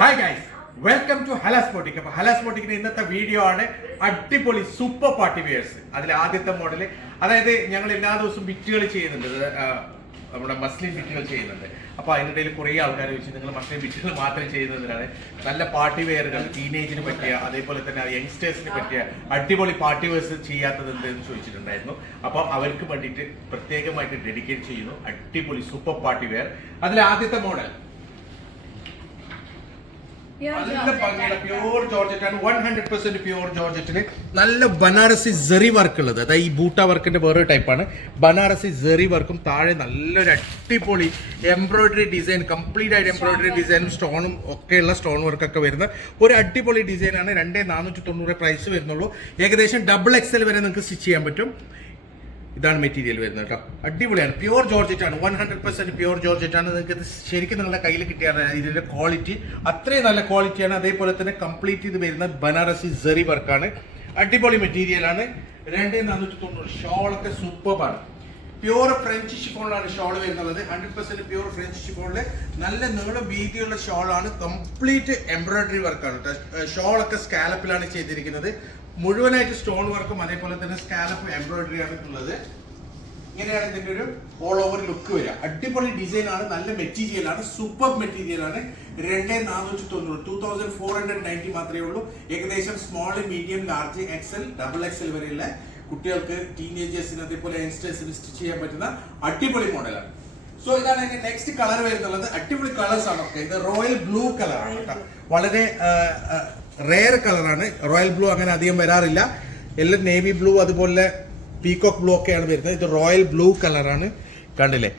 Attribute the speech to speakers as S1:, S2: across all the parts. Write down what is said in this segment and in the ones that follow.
S1: Hi guys welcome to Hala boutique അപ്പൊ Hala ബോട്ടിക്കിന്റെ ഇന്നത്തെ video ആണ് അടിപൊളി സൂപ്പർ പാർട്ടി വെയേഴ്സ് അതിൽ ആദ്യത്തെ മോഡൽ അതായത് ഞങ്ങൾ എല്ലാ ദിവസവും ബിറ്റുകൾ ചെയ്യുന്നുണ്ട്. നമ്മുടെ മസ്ലിം ബിറ്റുകൾ ചെയ്യുന്നുണ്ട്. അപ്പൊ അതിനിടയിൽ കുറേ ആൾക്കാർ വെച്ച് നിങ്ങൾ മസ്ലിം ബിറ്റുകൾ മാത്രം ചെയ്യുന്നതിനാണ് നല്ല പാർട്ടി വെയറുകൾ ടീനേജിന് പറ്റിയ അതേപോലെ തന്നെ യങ്സ്റ്റേഴ്സിന് പറ്റിയ അടിപൊളി പാർട്ടി വെയർസ് ചെയ്യാത്തത് എന്തെന്ന് ചോദിച്ചിട്ടുണ്ടായിരുന്നു. അപ്പോൾ അവർക്ക് വേണ്ടിയിട്ട് പ്രത്യേകമായിട്ട് ഡെഡിക്കേറ്റ് ചെയ്യുന്നു. അടിപൊളി സൂപ്പർ പാർട്ടി വെയർ അതിൽ ആദ്യത്തെ മോഡൽ നല്ല ഭംഗിയുള്ള പ്യൂർ ജോർജറ്റ് ആണ്. വൺ ഹൺഡ്രഡ് പെർസെന്റ് പ്യൂർ ജോർജറ്റിന് നല്ല ബനാറസി ജെറി വർക്ക് ഉള്ളത്. അതായത് ഈ ബൂട്ട വർക്കിന്റെ വേറെ ടൈപ്പാണ് ബനാറസി ജെറി വർക്കും താഴെ നല്ലൊരു അടിപൊളി എംബ്രോയിഡറി ഡിസൈൻ കംപ്ലീറ്റ് ആയിട്ട് എംബ്രോയിഡറി ഡിസൈനും സ്റ്റോണും ഒക്കെയുള്ള സ്റ്റോൺ വർക്കൊക്കെ വരുന്ന ഒരു അടിപൊളി ഡിസൈനാണ് രണ്ടേ നാനൂറ്റി തൊണ്ണൂറ് പ്രൈസ് വരുന്നുള്ളൂ. ഏകദേശം ഡബിൾ എക്സൽ വരെ നിങ്ങൾക്ക് സ്റ്റിച്ച് ചെയ്യാൻ പറ്റും. ഇതാണ് മെറ്റീരിയൽ വരുന്നത് കേട്ടോ. അടിപൊളിയാണ്. പ്യുവർ ജോർജറ്റ് ആണ്. One hundred percent pure georgette ആണ്. നിങ്ങൾക്ക് ശരിക്കും നിങ്ങളുടെ കയ്യിൽ കിട്ടിയാണ് ഇതിന്റെ ക്വാളിറ്റി അത്രയും നല്ല ക്വാളിറ്റിയാണ് അതേപോലെ തന്നെ കംപ്ലീറ്റ് ഇത് വരുന്ന ബനാറസി സെറി വർക്കാണ് അടിപൊളി മെറ്റീരിയൽ ആണ്. രണ്ടേ നാനൂറ്റി തൊണ്ണൂറ് ഷോളൊക്കെ സൂപ്പറാണ് പ്യുവർ ഫ്രഞ്ച് ഷിഫോണിലാണ് ഷോൾ വരുന്നത് ഹൺഡ്രഡ് പെർസെന്റ് പ്യുവർ ഫ്രഞ്ച് ഷിഫോണിൽ നല്ല നീളം വീതിയുള്ള ഷോളാണ്. കംപ്ലീറ്റ് എംബ്രോയിഡറി വർക്കാണ് ഷോളൊക്കെ സ്കാലപ്പിലാണ് ചെയ്തിരിക്കുന്നത്. മുഴുവനായിട്ട് സ്റ്റോൺ വർക്കും അതേപോലെ തന്നെ സ്കാലപ്പ് എംബ്രോയിഡറി ആണ് ഉള്ളത് ഇങ്ങനെയാണ് ഇതിന്റെ ഒരു ഓൾ ഓവർ ലുക്ക് വരിക. അടിപൊളി ഡിസൈൻ ആണ് നല്ല മെറ്റീരിയൽ ആണ് സൂപ്പർ മെറ്റീരിയൽ ആണ്. രണ്ടേ നാനൂറ്റി തൊണ്ണൂറ് two thousand four hundred ninety മാത്രമേ ഉള്ളൂ. ഏകദേശം small medium large XL double XL വരെയുള്ള കുട്ടികൾക്ക് ടീനേജേഴ്സിന് അതേപോലെ യങ്സ്റ്റേഴ്സിന് സ്റ്റിച്ച് ചെയ്യാൻ പറ്റുന്ന അടിപൊളി മോഡലാണ് സോ ഇതാണ് എന്റെ നെക്സ്റ്റ് കളർ വരുന്നുള്ളത്. അടിപൊളി കളേഴ്സ് ആണ് ഒക്കെ. ഇത് റോയൽ ബ്ലൂ കളറാണ് കേട്ടോ. വളരെ റെയർ കളറാണ് റോയൽ ബ്ലൂ അങ്ങനെ അധികം വരാറില്ല. എല്ലാം നേവി ബ്ലൂ അതുപോലെ പീകോക്ക് ബ്ലൂ ഒക്കെയാണ് വരുന്നത്. ഇത് റോയൽ ബ്ലൂ കളറാണ് കണ്ടില്ലേ?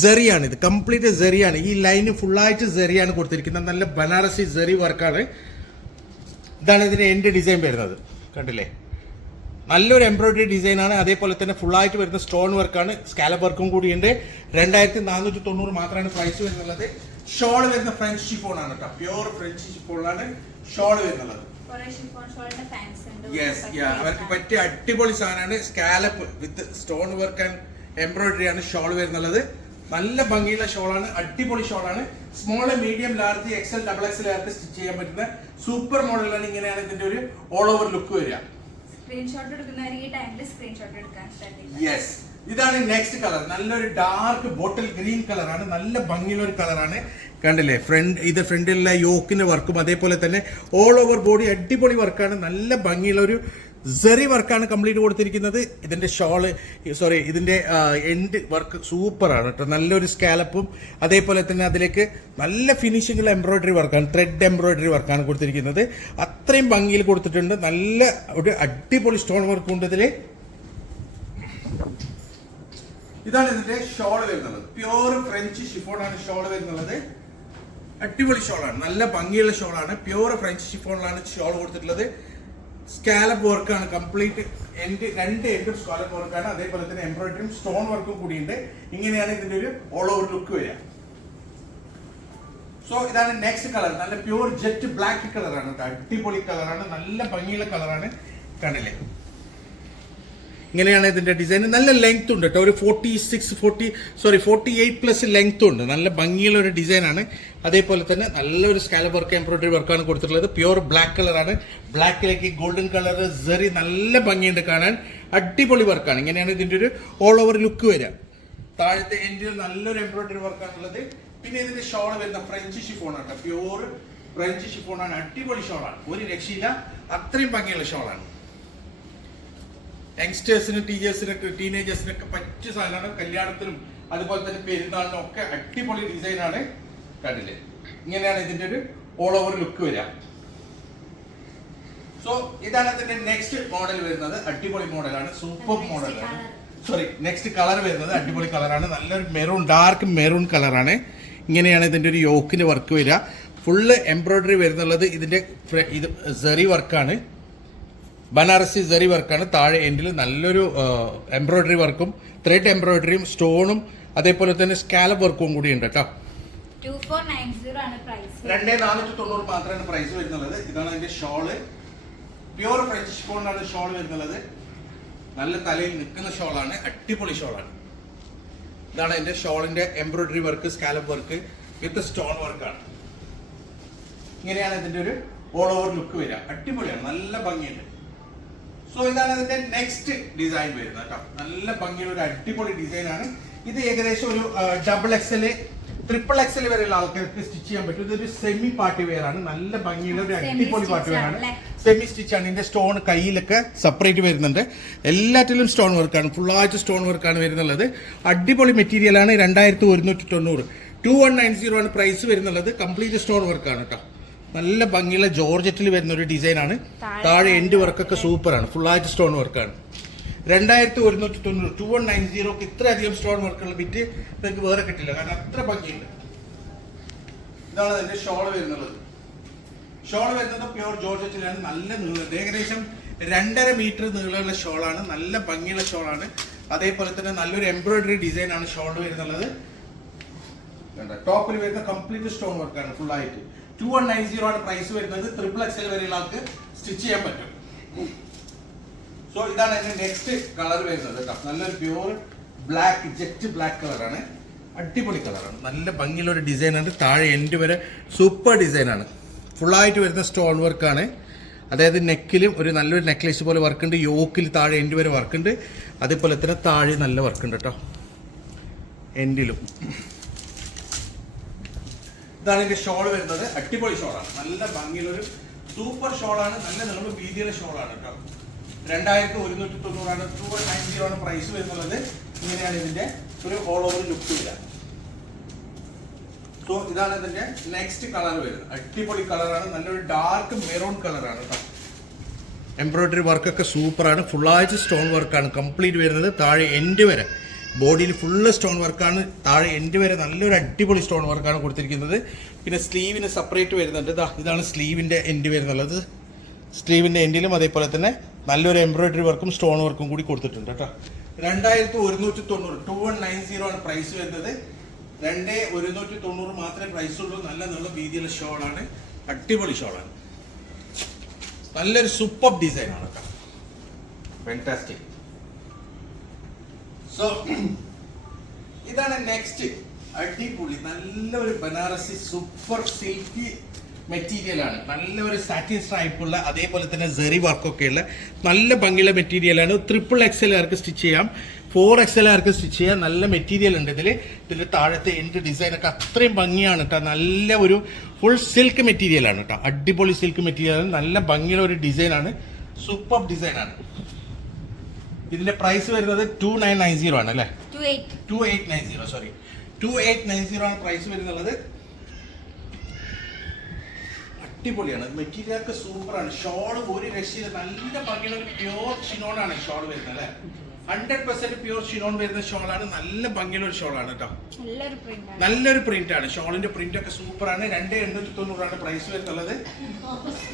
S1: സെറിയാണ് ഇത്. കംപ്ലീറ്റ് സെറിയാണ് ഈ ലൈന് ഫുള്ളായിട്ട് സെറിയാണ് കൊടുത്തിരിക്കുന്നത്. നല്ല ബനാറസി സെറി വർക്കാണ് ഇതാണ് ഇതിന്റെ എന്റെ ഡിസൈൻ വരുന്നത്. കണ്ടില്ലേ? നല്ലൊരു എംബ്രോയിഡറി ഡിസൈൻ ആണ്. അതേപോലെ തന്നെ ഫുള്ളായിട്ട് വരുന്ന സ്റ്റോൺ വർക്കാണ് സ്കാലപ്പ് വർക്കും കൂടിയുണ്ട് രണ്ടായിരത്തി നാനൂറ്റി തൊണ്ണൂറ് മാത്രമാണ് പ്രൈസ് വരുന്നുള്ളത്. ഷോൾ വരുന്ന ഫ്രഞ്ച് ഷിഫോൺ ആണ് കേട്ടോ. പ്യുവർ ഫ്രഞ്ച് ഷിഫോണിലാണ് ഷോൾ വരുന്നുള്ളത്
S2: ഉണ്ട്.
S1: യെസ് അവർക്ക് പറ്റിയ അടിപൊളി സാധനമാണ്. Scallop with stone work and embroidery ആണ് ഷോൾ വരുന്നുള്ളത്. നല്ല ഭംഗിയുള്ള ഷോളാണ് അടിപൊളി ഷോളാണ് small medium large XL double XL ആയിട്ട് സ്റ്റിച്ച് ചെയ്യാൻ പറ്റുന്ന സൂപ്പർ മോഡലാണ് ഇങ്ങനെയാണ് ഇതിന്റെ ഒരു ഓൾ ഓവർ ലുക്ക് വരിക.
S2: സ്ക്രീൻഷോട്ട് ടൈമിൽ സ്ക്രീൻഷോട്ട്
S1: യെസ് ഇതാണ് നെക്സ്റ്റ് കളർ നല്ലൊരു ഡാർക്ക് ബോട്ടിൽ ഗ്രീൻ കളറാണ് നല്ല ഭംഗിയുള്ള ഒരു കളറാണ് കണ്ടില്ലേ? ഫ്രണ്ട് ഇത് ഫ്രണ്ടിലുള്ള യോക്കിന്റെ വർക്കും അതേപോലെ തന്നെ ഓൾ ഓവർ ബോഡി അടിപൊളി വർക്കാണ് നല്ല ഭംഗിയുള്ള ഒരു സെറി വർക്കാണ് കംപ്ലീറ്റ് കൊടുത്തിരിക്കുന്നത്. ഇതിന്റെ ഷോൾ സോറി ഇതിന്റെ എൻഡ് വർക്ക് സൂപ്പറാണ് കേട്ടോ. നല്ലൊരു സ്കാലപ്പും അതേപോലെ തന്നെ അതിലേക്ക് നല്ല ഫിനിഷിങ്ങുള്ള എംബ്രോയിഡറി വർക്കാണ് ത്രെഡ് എംബ്രോയിഡറി വർക്കാണ് കൊടുത്തിരിക്കുന്നത്. അത്രയും ഭംഗിയിൽ കൊടുത്തിട്ടുണ്ട്. നല്ല ഒരു അടിപൊളി സ്റ്റോൺ വർക്ക് ഉണ്ട് ഇതിൽ ഇതാണ് ഇതിന്റെ ഷോൾ വരുന്നത്. പ്യൂർ ഫ്രഞ്ച് ഷിഫോൺ ആണ് ഷോൾ വരുന്നത്. അടിപൊളി ഷോളാണ് നല്ല ഭംഗിയുള്ള ഷോളാണ് പ്യൂർ ഫ്രഞ്ച് ഷിഫോണിലാണ് ഷോൾ കൊടുത്തിട്ടുള്ളത്. സ്കാലപ്പ് വർക്കാണ് കംപ്ലീറ്റ് എൻഡ് രണ്ട് എൻഡും സ്കാലപ്പ് വർക്കാണ് അതേപോലെ തന്നെ എംബ്രോയിഡറിയും സ്റ്റോൺ വർക്കും കൂടിയുണ്ട്. ഇങ്ങനെയാണ് ഇതിന്റെ ഒരു ഓൾ ഓവർ ലുക്ക് വരിക. സോ ഇതാണ് നെക്സ്റ്റ് കളർ നല്ല പ്യൂർ ജെറ്റ് ബ്ലാക്ക് കളറാണ് അടിപൊളി കളറാണ് നല്ല ഭംഗിയുള്ള കളറാണ് കണ്ടില്ലേ ഇങ്ങനെയാണ് ഇതിന്റെ ഡിസൈൻ നല്ല ലെങ്ത് ഉണ്ട് കേട്ടോ ഒരു forty six forty sorry forty eight plus length ഉണ്ട്. നല്ല ഭംഗിയുള്ള ഒരു ഡിസൈനാണ് അതേപോലെ തന്നെ നല്ലൊരു സ്കാലപ്പ് വർക്ക് എംബ്രോയിഡറി വർക്കാണ് കൊടുത്തിട്ടുള്ളത്. പ്യുവർ ബ്ലാക്ക് കളറാണ് ബ്ലാക്കിലേക്ക് ഗോൾഡൻ കളർ സെറി നല്ല ഭംഗിയുണ്ട് കാണാൻ. അടിപൊളി വർക്കാണ് ഇങ്ങനെയാണ് ഇതിന്റെ ഒരു ഓൾ ഓവർ ലുക്ക് വരിക. താഴത്തെ എൻഡിൽ നല്ലൊരു എംബ്രോയിഡറി വർക്കാണുള്ളത് പിന്നെ ഇതിന്റെ ഷോൾ വരുന്ന ഫ്രഞ്ച് ഷിഫോൺ ആണ് പ്യുവർ ഫ്രഞ്ച് ഷിഫോൺ ആണ്. അടിപൊളി ഷോളാണ് ഒരു രക്ഷയില്ല. അത്രയും ഭംഗിയുള്ള ഷോളാണ് യങ്സ്റ്റേഴ്സിന് ടീച്ചേഴ്സിനൊക്കെ ടീനേജേഴ്സിനൊക്കെ പറ്റിയ സാധനമാണ്. കല്യാണത്തിനും അതുപോലെ തന്നെ പെരുന്നാളിനും ഒക്കെ അടിപൊളി ഡിസൈനാണ് കണ്ടില്ലേ? ഇങ്ങനെയാണ് ഇതിന്റെ ഒരു ഓൾ ഓവർ ലുക്ക് വരിക. സോ ഇതാണ് ഇതിന്റെ നെക്സ്റ്റ് മോഡൽ വരുന്നത്. അടിപൊളി മോഡലാണ് സൂപ്പർ മോഡലാണ് സോറി നെക്സ്റ്റ് കളർ വരുന്നത് അടിപൊളി കളറാണ് നല്ലൊരു മെറൂൺ ഡാർക്ക് മെറൂൺ കളറാണ് ഇങ്ങനെയാണ് ഇതിന്റെ ഒരു യോക്കിന്റെ വർക്ക് വരിക. ഫുള്ള് എംബ്രോയ്ഡറി വരുന്നുള്ളത് ഇതിന്റെ ഇത് സെറി വർക്കാണ് ബനാറസി സെറി വർക്കാണ്. താഴെ എൻഡിൽ നല്ലൊരു എംബ്രോയ്ഡറി വർക്കും ത്രെഡ് എംബ്രോയ്ഡറിയും സ്റ്റോണും അതേപോലെ തന്നെ സ്കാലപ്പ് വർക്കും കൂടി ഉണ്ട് കേട്ടോ. രണ്ടേ നാനൂറ്റി തൊണ്ണൂറ് മാത്രമാണ് പ്രൈസ് വരുന്നുള്ളത്. ഇതാണ് അതിന്റെ ഷോൾ. പ്യൂർ ഫ്രഞ്ച് ഷിഫോണിലാണ് ഷോൾ വരുന്നുള്ളത്. നല്ല തലയിൽ നിൽക്കുന്ന ഷോളാണ്. അടിപൊളി ഷോളാണ്. ഇതാണ് അതിന്റെ ഷോളിന്റെ embroidery work scallop work with stone വർക്കാണ്. ഇങ്ങനെയാണ് ഇതിന്റെ ഒരു ഓൾ ഓവർ ലുക്ക് വരിക. അടിപൊളിയാണ്. നല്ല ഭംഗിയുണ്ട്. സോ ഇതാണ് ഇതിന്റെ നെക്സ്റ്റ് ഡിസൈൻ വരുന്നത് കേട്ടോ. നല്ല ഭംഗിയുള്ള ഒരു അടിപൊളി ഡിസൈൻ ആണ്. ഇത് ഏകദേശം ഒരു ഡബിൾ എക്സൽ ട്രിപ്പിൾ എക്സൽ വരെയുള്ള ആൾക്കാർക്ക് സ്റ്റിച്ച് ചെയ്യാൻ പറ്റും. ഇതൊരു സെമി പാർട്ടി വെയർ ആണ്. നല്ല ഭംഗിയുള്ള ഒരു അടിപൊളി പാർട്ടി വെയർ ആണ്? സെമി സ്റ്റിച്ച് ആണ്. ഇതിന്റെ സ്റ്റോൺ കയ്യിലൊക്കെ സെപ്പറേറ്റ് വരുന്നുണ്ട്. എല്ലാറ്റിലും സ്റ്റോൺ വർക്കാണ് ഫുള്ളായിട്ട് സ്റ്റോൺ വർക്കാണ് വരുന്നുള്ളത്. അടിപൊളി മെറ്റീരിയൽ ആണ്. രണ്ടായിരത്തി ഒരുന്നൂറ്റി തൊണ്ണൂറ്. ടു വൺ നയൻ സീറോ ആണ് പ്രൈസ് വരുന്നുള്ളത്. കംപ്ലീറ്റ് സ്റ്റോൺ വർക്കാണ് കേട്ടോ. നല്ല ഭംഗിയുള്ള ജോർജറ്റിൽ വരുന്ന ഒരു ഡിസൈൻ ആണ്
S2: താഴെ
S1: എൻഡ് വർക്കൊക്കെ സൂപ്പറാണ്. ഫുള്ളായിട്ട് സ്റ്റോൺ വർക്കാണ് രണ്ടായിരത്തി ഒരുന്നൂറ്റി തൊണ്ണൂറ് ടു വൺ നയൻ സീറോക്ക് ഇത്രയധികം സ്റ്റോൺ വർക്കുള്ള ബിറ്റ് നിങ്ങൾക്ക് വേറെ കിട്ടില്ല. കാരണം അത്ര ഭംഗിയുണ്ട് ഇതാണ് അതിന്റെ ഷോൾ വരുന്നത് ഷോൾ വരുന്നത് പ്യുവർ ജോർജറ്റിലാണ്. നല്ല നീളം. ഏകദേശം രണ്ടര മീറ്റർ നീളമുള്ള ഷോളാണ് നല്ല ഭംഗിയുള്ള ഷോളാണ് അതേപോലെ തന്നെ നല്ലൊരു എംബ്രോയിഡറി ഡിസൈൻ ആണ് ഷോൾ വരുന്നുള്ളത്. ടോപ്പിൽ വരുന്ന കംപ്ലീറ്റ് സ്റ്റോൺ വർക്കാണ് ഫുൾ ആയിട്ട്. ടു വൺ നയൻ സീറോ ആണ് പ്രൈസ് വരുന്നത്. ട്രിപ്പിൾ എക്സൽ വരെയുള്ള ആൾക്ക് സ്റ്റിച്ച് ചെയ്യാൻ പറ്റും. സോ ഇതാണ് അതിന്റെ നെക്സ്റ്റ് കളർ വരുന്നത് കേട്ടോ. നല്ലൊരു പ്യൂർ ബ്ലാക്ക് ജെറ്റ് ബ്ലാക്ക് കളറാണ് അടിപൊളി കളറാണ് നല്ല ഭംഗിയുള്ള ഒരു ഡിസൈൻ ആണ് താഴെ എൻഡ് വരെ സൂപ്പർ ഡിസൈൻ ആണ്. ഫുള്ളായിട്ട് വരുന്ന സ്റ്റോൺ വർക്കാണ് അതായത് നെക്കിലും ഒരു നല്ലൊരു നെക്ലേസ് പോലെ വർക്ക് ഉണ്ട്. യോക്കിൽ താഴെ എൻഡ് വരെ വർക്ക് ഉണ്ട്. അതേപോലെ തന്നെ താഴെ നല്ല വർക്ക് ഉണ്ട് കേട്ടോ. എൻഡിലും ഇതാണ് ഇതിന്റെ ഷോൾ വരുന്നത്. അടിപൊളി ഷോളാണ് നല്ല ഭംഗിയുള്ളൊരു സൂപ്പർ ഷോളാണ് നല്ല നീളം വീതിയുള്ള ഷോളാണ് കേട്ടോ. രണ്ടായിരത്തി ഒരുന്നൂറ്റി തൊണ്ണൂറാണ്. ടൂ നയൻ സീറോ ആണ് പ്രൈസ് വരുന്നുള്ളത് ഇങ്ങനെയാണ് ഇതിന്റെ ഒരു ഓൾ ഓവർ ലുക്ക് വരിക സോ ഇതാണ് ഇതിന്റെ നെക്സ്റ്റ് കളർ വരുന്നത്. അടിപൊളി കളറാണ് നല്ലൊരു ഡാർക്ക് മെറൂൺ കളറാണ് കേട്ടോ. എംബ്രോയിഡറി വർക്കൊക്കെ സൂപ്പറാണ് ഫുള്ളായിട്ട് സ്റ്റോൺ വർക്കാണ് കംപ്ലീറ്റ് വരുന്നത് താഴെ എൻഡ് വരെ. ബോഡിയിൽ ഫുള്ള് സ്റ്റോൺ വർക്കാണ്. താഴെ എൻഡ് വരെ നല്ലൊരു അടിപൊളി സ്റ്റോൺ വർക്കാണ് കൊടുത്തിരിക്കുന്നത്. പിന്നെ സ്ലീവിന് സെപ്പറേറ്റ് വരുന്നുണ്ട്. ഇതാ ഇതാണ് സ്ലീവിന്റെ എൻഡ് വരുന്നുള്ളത്. സ്ലീവിന്റെ എൻഡിലും അതേപോലെ തന്നെ നല്ലൊരു എംബ്രോയിഡറി വർക്കും സ്റ്റോൺ വർക്കും കൂടി കൊടുത്തിട്ടുണ്ട് കേട്ടോ. രണ്ടായിരത്തി ഒരുന്നൂറ്റി തൊണ്ണൂറ് ടു വൺ നയൻ സീറോ ആണ് പ്രൈസ് വരുന്നത്. രണ്ട് ഒരുന്നൂറ്റി തൊണ്ണൂറ് മാത്രമേ പ്രൈസ് ഉള്ളൂ. നല്ല നീളം വീതിയുള്ള ആണ്. അടിപൊളി ഷോൾ ആണ്. നല്ലൊരു സൂപ്പർ ഡിസൈൻ ആണ് കേട്ടോ. ഫാന്റാസ്റ്റിക് സോ ഇതാണ് നെക്സ്റ്റ് അടിപൊളി നല്ലൊരു ബനാറസി സൂപ്പർ സിൽക്കി മെറ്റീരിയൽ ആണ്. നല്ല ഒരു സാറ്റിൻ സ്ട്രൈപ്പുള്ള അതേപോലെ തന്നെ സെറി വർക്കൊക്കെ ഉള്ള നല്ല ഭംഗിയുള്ള മെറ്റീരിയലാണ് ട്രിപ്പിൾ എക്സൽ ആർക്ക് സ്റ്റിച്ച് ചെയ്യാം. ഫോർ എക്സൽ ആർക്ക് സ്റ്റിച്ച് ചെയ്യാം. നല്ല മെറ്റീരിയൽ ഉണ്ട് ഇതിൽ ഇതിൽ താഴത്തെ എൻഡ് ഡിസൈനൊക്കെ അത്രയും ഭംഗിയാണ് കേട്ടോ നല്ല ഒരു ഫുൾ സിൽക്ക് മെറ്റീരിയലാണ് കേട്ടോ അടിപൊളി സിൽക്ക് മെറ്റീരിയലാണ് നല്ല ഭംഗിയുള്ള ഒരു ഡിസൈനാണ് സൂപ്പർ ഡിസൈൻ ആണ്. ഇതിന്റെ പ്രൈസ് വരുന്നത് ടു നയൻ നയൻ സീറോ ആണ് അല്ലേ?
S2: Two eight
S1: nine zero sorry two eight nine zero ആണ് പ്രൈസ് വരുന്നുള്ളത്. അടിപൊളിയാണ്. മെറ്റീരിയൽ ഒക്കെ സൂപ്പറാണ് ഷോൾ ഒരു രക്ഷയില്ല. നല്ല ഭംഗിയുള്ള പ്യോർ ആണ് ഷോൾ വരുന്നത് അല്ലേ? ഹൺഡ്രഡ് പെർസെന്റ് പ്യൂർ ഷിനോൺ വരുന്ന ഷോളാണ്. നല്ല ഭംഗിയുള്ള ഒരു ഷോളാണ് കേട്ടോ
S2: നല്ലൊരു പ്രിന്റ് ആണ്.
S1: നല്ലൊരു പ്രിന്റ് ആണ്. ഷോളിന്റെ പ്രിന്റ് ഒക്കെ സൂപ്പർ ആണ്. രണ്ട് എണ്ണൂറ്റി തൊണ്ണൂറാണ് പ്രൈസ് വരുന്നുള്ളത്.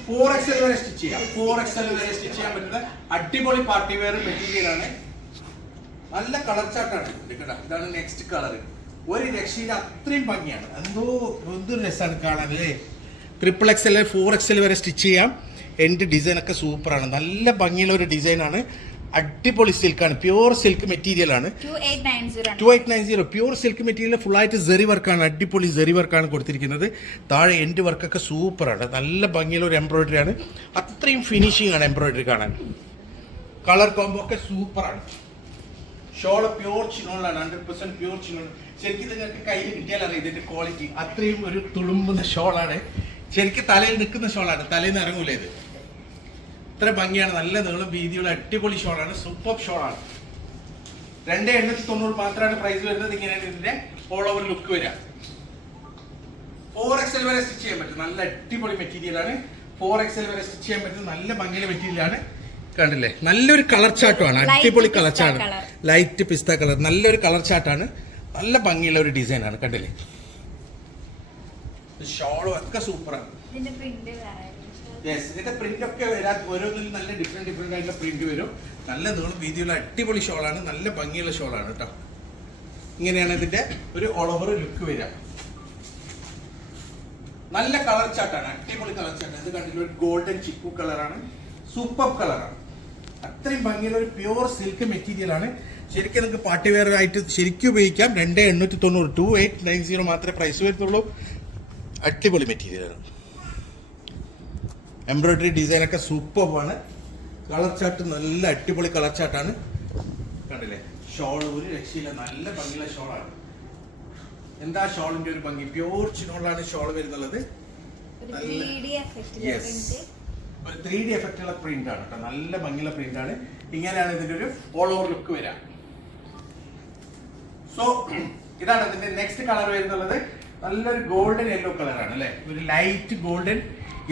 S1: ഫോർ എക്സൽ വരെ സ്റ്റിച്ച് ചെയ്യാം. ഫോർ എക്സൽ വരെ സ്റ്റിച്ച് ചെയ്യാൻ പറ്റുന്ന അടിപൊളി പാർട്ടി വെയർ മെറ്റീരിയൽ ആണ്. നല്ല കളർ ചാർട്ടാണ് കേട്ടോ ഇതാണ് നെക്സ്റ്റ് കളർ ഒരു രക്ഷയിൽ അത്രയും ഭംഗിയാണ്. എന്തോ എന്തൊരു രസമാണ് കാണാൻ അല്ലേ? Triple X L four XL വരെ സ്റ്റിച്ച് ചെയ്യാം. എന്റെ ഡിസൈൻ ഒക്കെ സൂപ്പറാണ് നല്ല ഭംഗിയുള്ള ഒരു ഡിസൈനാണ് അടിപൊളി സിൽക്കാണ്. പ്യൂർ സിൽക്ക് മെറ്റീരിയൽ ആണ്.
S2: Two eight nine zero
S1: pure silk material ഫുള്ളായിട്ട് ജെറി വർക്കാണ് അടിപൊളി ജെറി വർക്കാണ് കൊടുത്തിരിക്കുന്നത്. താഴെ എൻഡ് വർക്കൊക്കെ സൂപ്പറാണ് നല്ല ഭംഗിയുള്ള ഒരു എംബ്രോയിഡറി ആണ്. അത്രയും ഫിനിഷിംഗ് ആണ് എംബ്രോയിഡറി കാണാൻ. കളർ കോംബോ ഒക്കെ സൂപ്പറാണ് ഷോൾ പ്യൂർ ചിനോളാണ് ഹൺഡ്രഡ് പെർസെന്റ് പ്യൂർ ചിനോൾ ശരിക്കും നിങ്ങൾക്ക് കയ്യിൽ കിട്ടിയാൽ അറിയാം ഇതിന്റെ ക്വാളിറ്റി അത്രയും ഒരു തുളുമ്പുന്ന ഷോളാണ് ശരിക്കും തലയിൽ നിൽക്കുന്ന ഷോളാണ് തലയിൽ നിന്ന് ഇറങ്ങൂല ഇത്. ഇത്ര ഭംഗിയാണ്. നല്ല നീളം വീതിയുള്ള അടിപൊളി ഷോളാണ് സൂപ്പർ ഷോളാണ് രണ്ട് എണ്ണൂറ്റി തൊണ്ണൂറ് മാത്രമാണ് പ്രൈസ് വരുന്നത്. ഇങ്ങനെയാണ് ഇതിന്റെ ഓൾ ഓവർ ലുക്ക് വരിക. ഫോർ എക്സൽ വരെ സ്റ്റിച്ച് ചെയ്യാൻ പറ്റും. നല്ല അടിപൊളി മെറ്റീരിയൽ ആണ്. ഫോർ എക്സൽ വരെ സ്റ്റിച്ച് ചെയ്യാൻ പറ്റും. നല്ല ഭംഗിയുള്ള മെറ്റീരിയലാണ് കണ്ടില്ലേ? നല്ലൊരു കളർ
S2: ചാട്ടുമാണ്
S1: അടിപൊളി colour
S2: chart.
S1: Light pista colour നല്ലൊരു കളർ ചാട്ടാണ് നല്ല ഭംഗിയുള്ള ഒരു ഡിസൈനാണ് ആണ്. കണ്ടില്ലേ? ഷോളും ഒക്കെ സൂപ്പറാണ് യെസ് ഇതിന്റെ പ്രിന്റ് ഒക്കെ വരാൻ ഓരോന്നിലും നല്ല ഡിഫറെന്റ് ഡിഫറെന്റ് ആയിട്ടുള്ള പ്രിന്റ് വരും. നല്ല നീളം വീതിയുള്ള അടിപൊളി ഷോളാണ് നല്ല ഭംഗിയുള്ള ഷോളാണ് കേട്ടോ ഇങ്ങനെയാണ് ഇതിന്റെ ഒരു ഓൾ ഓവർ ലുക്ക് വരിക. നല്ല കളർ ചാട്ടാണ് അടിപൊളി കളർ ചാട്ടാണ് ഇത് കണ്ടില്ല ഒരു ഗോൾഡൻ ചിക്കു കളറാണ് സൂപ്പർ കളറാണ് അത്രയും ഭംഗിയുള്ള ഒരു പ്യുവർ സിൽക്ക് മെറ്റീരിയൽ ആണ്. ശരിക്കും നിങ്ങൾക്ക് പാർട്ടി വെയർ ആയിട്ട് ശരിക്കും ഉപയോഗിക്കാം. രണ്ട് എണ്ണൂറ്റി തൊണ്ണൂറ് ടു എയ്റ്റ് നയൻ സീറോ മാത്രമേ പ്രൈസ് വരുന്നുള്ളൂ. അടിപൊളി മെറ്റീരിയലാണ് എംബ്രോയിഡറി ഡിസൈൻ ഒക്കെ സൂപ്പർ ആണ്. കളർ ചാർട്ട് നല്ല അടിപൊളി കളർ ചാർട്ടാണ് കണ്ടില്ലേ? ഷോൾ ഒരു രക്ഷയില്ല. നല്ല ഭംഗിയുള്ള ഷോളാണ് എന്താ ഷോളിന്റെ ഒരു ഭംഗി? പ്യൂർ ചിനോളാണ് ഷോൾ വരുന്നുള്ളത്.
S2: ഒരു ത്രീ ഡി എഫക്റ്റ്
S1: Yes. ഒരു ത്രീ ഡി എഫക്റ്റ് ഉള്ള പ്രിന്റ് ആണ് കേട്ടോ നല്ല ഭംഗിയുള്ള പ്രിന്റ് ആണ്. ഇങ്ങനെയാണ് ഇതിന്റെ ഒരു ഓൾ ഓവർ ലുക്ക് വരിക. സോ ഇതാണ് ഇതിന്റെ നെക്സ്റ്റ് കളർ വരുന്നുള്ളത്. നല്ലൊരു ഗോൾഡൻ യെല്ലോ കളറാണ് അല്ലെ? ഒരു ലൈറ്റ് ഗോൾഡൻ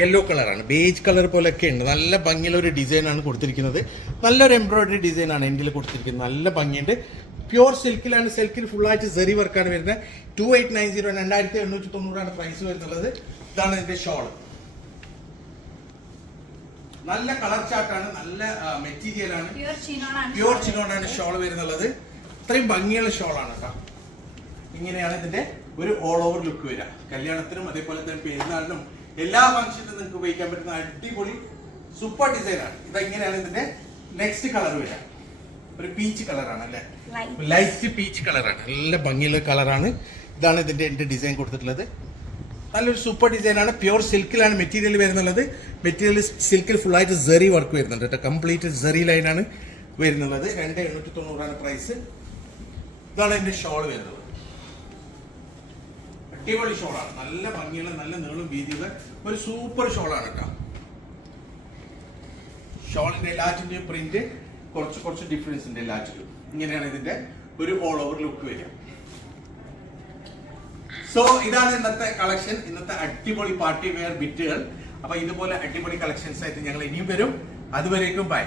S1: യെല്ലോ കളറാണ് ബേജ് കളർ പോലൊക്കെ ഉണ്ട്. നല്ല ഭംഗിയുള്ള ഒരു ഡിസൈൻ ആണ് കൊടുത്തിരിക്കുന്നത്. നല്ലൊരു എംബ്രോയിഡറി ഡിസൈൻ ആണ് എന്റെ കൊടുത്തിരിക്കുന്നത്. നല്ല ഭംഗിയുണ്ട്. പ്യുവർ സിൽക്കിലാണ് സിൽക്കിൽ ഫുള്ളായിട്ട് സെറി വർക്കാണ് വരുന്നത്. ടു എയ്റ്റ് നയൻ സീറോ രണ്ടായിരത്തി എണ്ണൂറ്റി തൊണ്ണൂറാണ് പ്രൈസ് വരുന്നുള്ളത് ഇതാണ് ഇതിന്റെ ഷോൾ നല്ല കളർ ചാർട്ടാണ് നല്ല മെറ്റീരിയൽ ആണ്.
S2: പ്യൂർ ചിനോണാണ്
S1: ഷോൾ വരുന്നുള്ളത് ഇത്രയും ഭംഗിയുള്ള ഷോളാണ് കേട്ടോ. ഇങ്ങനെയാണ് ഇതിന്റെ ഒരു ഓൾ ഓവർ ലുക്ക് വരിക. കല്യാണത്തിനും അതേപോലെ തന്നെ പെരുന്നാളിനും എല്ലാ ഫംഗ്ഷനും നിങ്ങൾക്ക് ഉപയോഗിക്കാൻ പറ്റുന്ന അടിപൊളി സൂപ്പർ ഡിസൈൻ ആണ്. ഇതെങ്ങനെയാണ് ഇതിന്റെ നെക്സ്റ്റ് കളർ വരിക? ഒരു പീച്ച് കളറാണ് അല്ലേ. ലൈറ്റ് പീച്ച് കളറാണ് നല്ല ഭംഗിയുള്ള കളറാണ് ഇതാണ് ഇതിന്റെ എന്റെ ഡിസൈൻ കൊടുത്തിട്ടുള്ളത്. നല്ലൊരു സൂപ്പർ ഡിസൈൻ ആണ്. പ്യൂർ സിൽക്കിലാണ് മെറ്റീരിയൽ വരുന്നുള്ളത്. മെറ്റീരിയൽ സിൽക്കിൽ ഫുൾ ആയിട്ട് സെറി വർക്ക് വരുന്നുണ്ട് കേട്ടോ. കംപ്ലീറ്റ് സെറി ലൈനാണ് വരുന്നുള്ളത്. രണ്ട് എണ്ണൂറ്റി തൊണ്ണൂറാണ് പ്രൈസ് ഇതാണ് ഇതിന്റെ ഷോൾ വരുന്നത്. അടിപൊളി ഷോളാണ്. നല്ല ഭംഗിയുള്ള നല്ല നീളും വീതിയുള്ള ഒരു സൂപ്പർ ഷോളാണ് കേട്ടോ. ഷോളിന്റെ ലാറ്റിന്റെ പ്രിന്റ് കുറച്ച് കുറച്ച് ഡിഫറൻസ് ഉണ്ട് എല്ലാറ്റിലും ഇങ്ങനെയാണ് ഇതിന്റെ ഒരു ഓൾ ഓവർ ലുക്ക് വരിക. സോ ഇതാണ് ഇന്നത്തെ കളക്ഷൻ ഇന്നത്തെ അടിപൊളി പാർട്ടി വെയർ ബിറ്റുകൾ അപ്പൊ ഇതുപോലെ അടിപൊളി കളക്ഷൻസ് ആയിട്ട് ഞങ്ങൾ ഇനിയും വരും. അതുവരേക്കും ബൈ